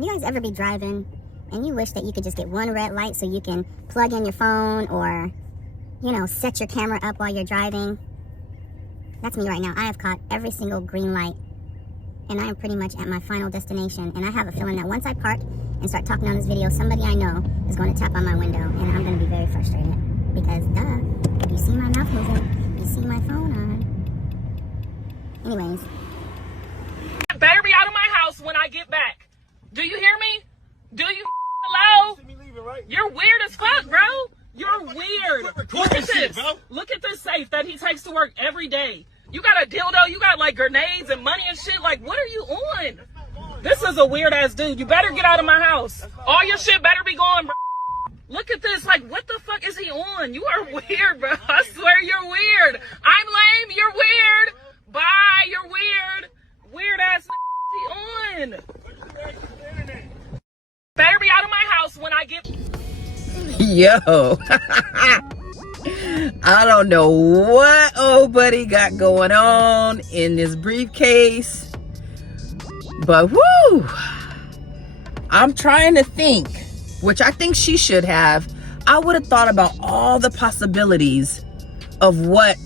You guys ever be driving and you wish that you could just get one red light so you can plug in your phone or, you know, set your camera up while you're driving? That's me right now. I have caught every single green light and I am pretty much at my final destination. And I have a feeling that once I park and start talking on this video, somebody I know is going to tap on my window and I'm going to be very frustrated. Because, duh, you see my mouth moving, you see my phone on. Anyways. Better be out of my house when I get back. Do you hear me? Do you? Hello? You're weird as fuck, bro. You're weird. Look at this. Look at this safe that he takes to work every day. You got a dildo, you got like grenades and money and shit. Like, what are you on? This is a weird ass dude. You better get out of my house. All your shit better be gone, bro. Look at this. Like, what the fuck is he on? You are weird, bro. I swear you're weird. I'm lame. You're weird. Bye. You're weird. Weird ass he on. Better be out of my house when I get... Yo. I don't know what old buddy got going on in this briefcase. But whoo! I'm trying to think, which I think she should have. I would have thought about all the possibilities of what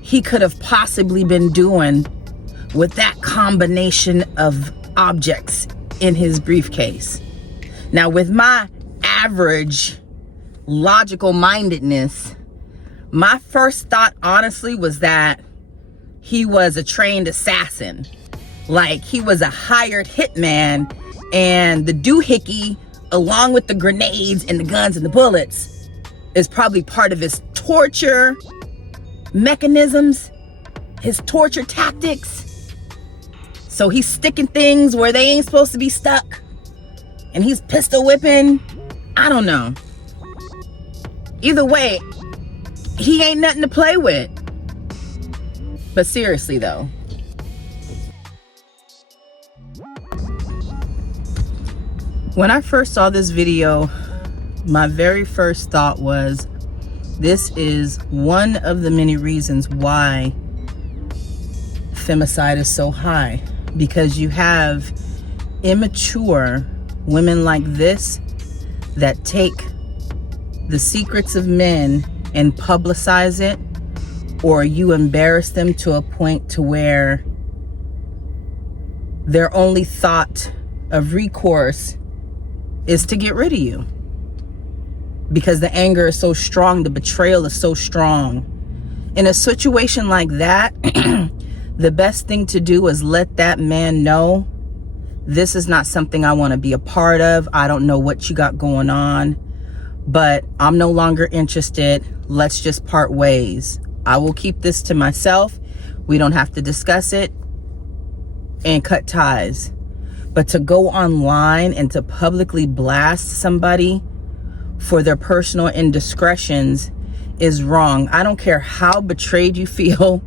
he could have possibly been doing with that combination of objects in his briefcase. Now, with my average logical mindedness, my first thought honestly was that he was a trained assassin. Like he was a hired hitman, and the doohickey along with the grenades and the guns and the bullets is probably part of his torture mechanisms, his torture tactics. So he's sticking things where they ain't supposed to be stuck, and he's pistol whipping. I don't know. Either way, he ain't nothing to play with. But seriously though, when I first saw this video, my very first thought was, this is one of the many reasons why femicide is so high. Because you have immature women like this that take the secrets of men and publicize it, or you embarrass them to a point to where their only thought of recourse is to get rid of you. Because the anger is so strong, the betrayal is so strong. In a situation like that, the best thing to do is let that man know, this is not something I want to be a part of. I don't know what you got going on, but I'm no longer interested. Let's just part ways. I will keep this to myself. We don't have to discuss it, and cut ties. But to go online and to publicly blast somebody for their personal indiscretions is wrong. I don't care how betrayed you feel.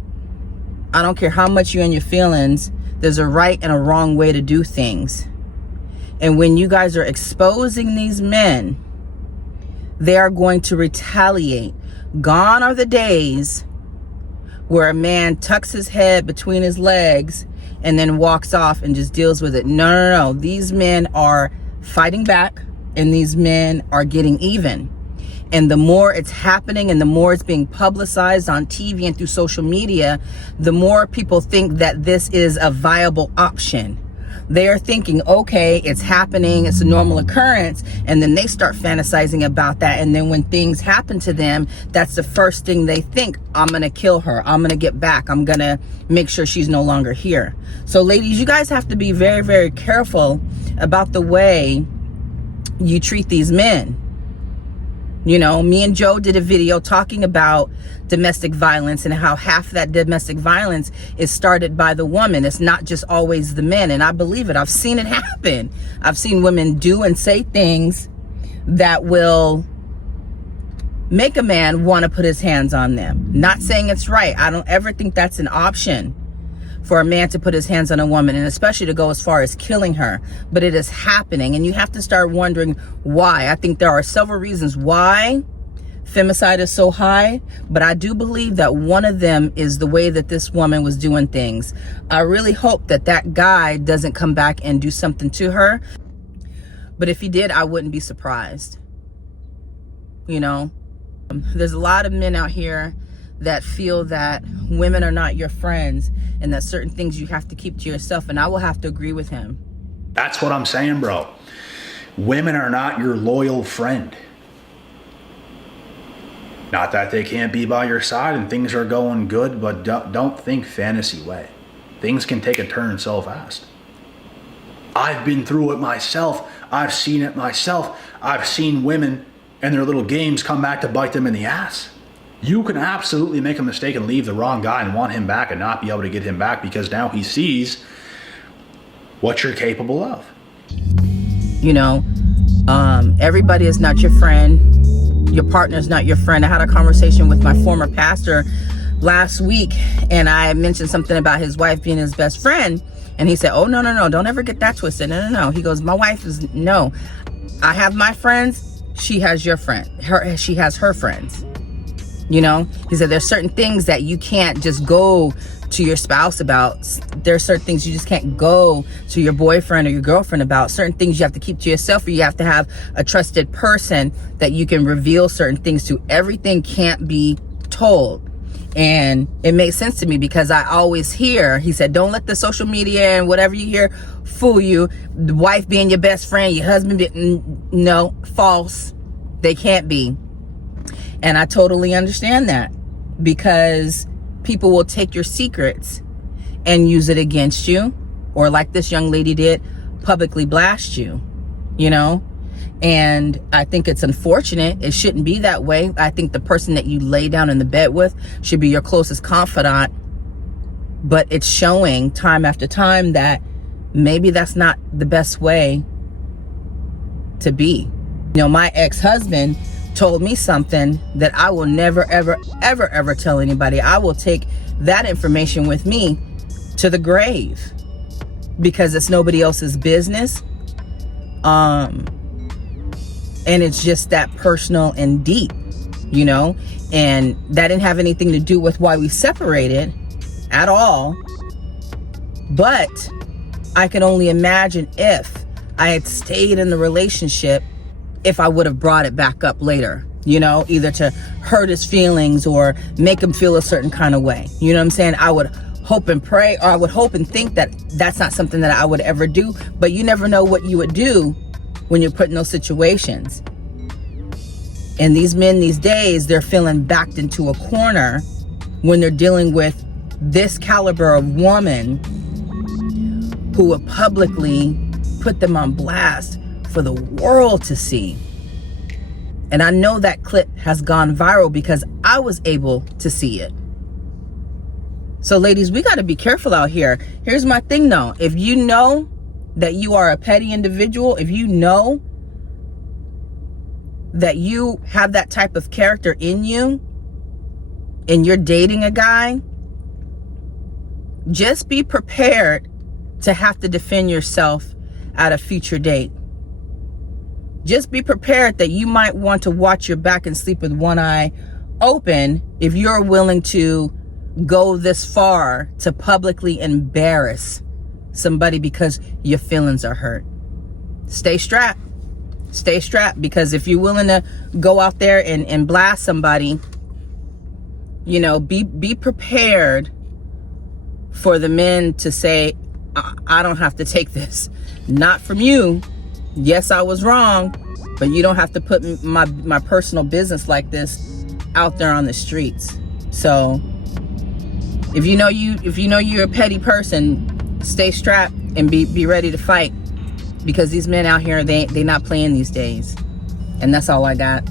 I don't care how much you're in your feelings. There's a right and a wrong way to do things. And when you guys are exposing these men, they are going to retaliate. Gone are the days where a man tucks his head between his legs and then walks off and just deals with it. No. These men are fighting back, and these men are getting even. And the more it's happening and the more it's being publicized on TV and through social media, the more people think that this is a viable option. They are thinking, okay, it's happening, it's a normal occurrence, and then they start fantasizing about that. And then when things happen to them, that's the first thing they think. I'm gonna kill her, I'm gonna get back, I'm gonna make sure she's no longer here. So ladies, you guys have to be very, very careful about the way you treat these men. You know, me and Joe did a video talking about domestic violence and how half that domestic violence is started by the woman. It's not just always the men. And I believe it. I've seen it happen. I've seen women do and say things that will make a man want to put his hands on them. Not saying it's right. I don't ever think that's an option for a man to put his hands on a woman, and especially to go as far as killing her. But it is happening, and you have to start wondering why. I think there are several reasons why femicide is so high, but I do believe that one of them is the way that this woman was doing things. I really hope that that guy doesn't come back and do something to her. But if he did, I wouldn't be surprised. You know, there's a lot of men out here that feel that women are not your friends and that certain things you have to keep to yourself. And I will have to agree with him. That's what I'm saying, bro. Women are not your loyal friend. Not that they can't be by your side and things are going good, but don't think fantasy way. Things can take a turn so fast. I've been through it myself. I've seen it myself. I've seen women and their little games come back to bite them in the ass. You can absolutely make a mistake and leave the wrong guy and want him back and not be able to get him back because now he sees what you're capable of. You know, everybody is not your friend. Your partner is not your friend. I had a conversation with my former pastor last week, and I mentioned something about his wife being his best friend. And he said, oh, no, don't ever get that twisted. No. He goes, my wife is, no. I have my friends. She has your friend. She has her friends. You know, he said there's certain things that you can't just go to your spouse about. There's certain things you just can't go to your boyfriend or your girlfriend about. Certain things you have to keep to yourself, or you have to have a trusted person that you can reveal certain things to. Everything can't be told. And it makes sense to me because I always hear, he said, don't let the social media and whatever you hear fool you. The wife being your best friend, your husband being, no, false. They can't be. And I totally understand that, because people will take your secrets and use it against you, or like this young lady did, publicly blast you, you know? And I think it's unfortunate. It shouldn't be that way. I think the person that you lay down in the bed with should be your closest confidant. But it's showing time after time that maybe that's not the best way to be. You know, my ex-husband told me something that I will never, ever tell anybody. I will take that information with me to the grave because it's nobody else's business. And it's just that personal and deep, you know, and that didn't have anything to do with why we separated at all. But I can only imagine if I had stayed in the relationship, if I would have brought it back up later, you know, either to hurt his feelings or make him feel a certain kind of way. You know what I'm saying? I would hope and pray, or I would hope and think that that's not something that I would ever do. But you never know what you would do when you're put in those situations. And these men these days, they're feeling backed into a corner when they're dealing with this caliber of woman who would publicly put them on blast for the world to see. And I know that clip has gone viral because I was able to see it. So ladies, we got to be careful out here. Here's my thing though. If you know that you are a petty individual, if you know that you have that type of character in you and you're dating a guy, just be prepared to have to defend yourself at a future date. Just be prepared that you might want to watch your back and sleep with one eye open if you're willing to go this far to publicly embarrass somebody because your feelings are hurt. Stay strapped. Stay strapped, because if you're willing to go out there and blast somebody, you know, be prepared for the men to say, I don't have to take this. Not from you. Yes, I was wrong, but you don't have to put my personal business like this out there on the streets. So if you know you're a petty person, stay strapped and be ready to fight, because these men out here, they not playing these days. And that's all I got.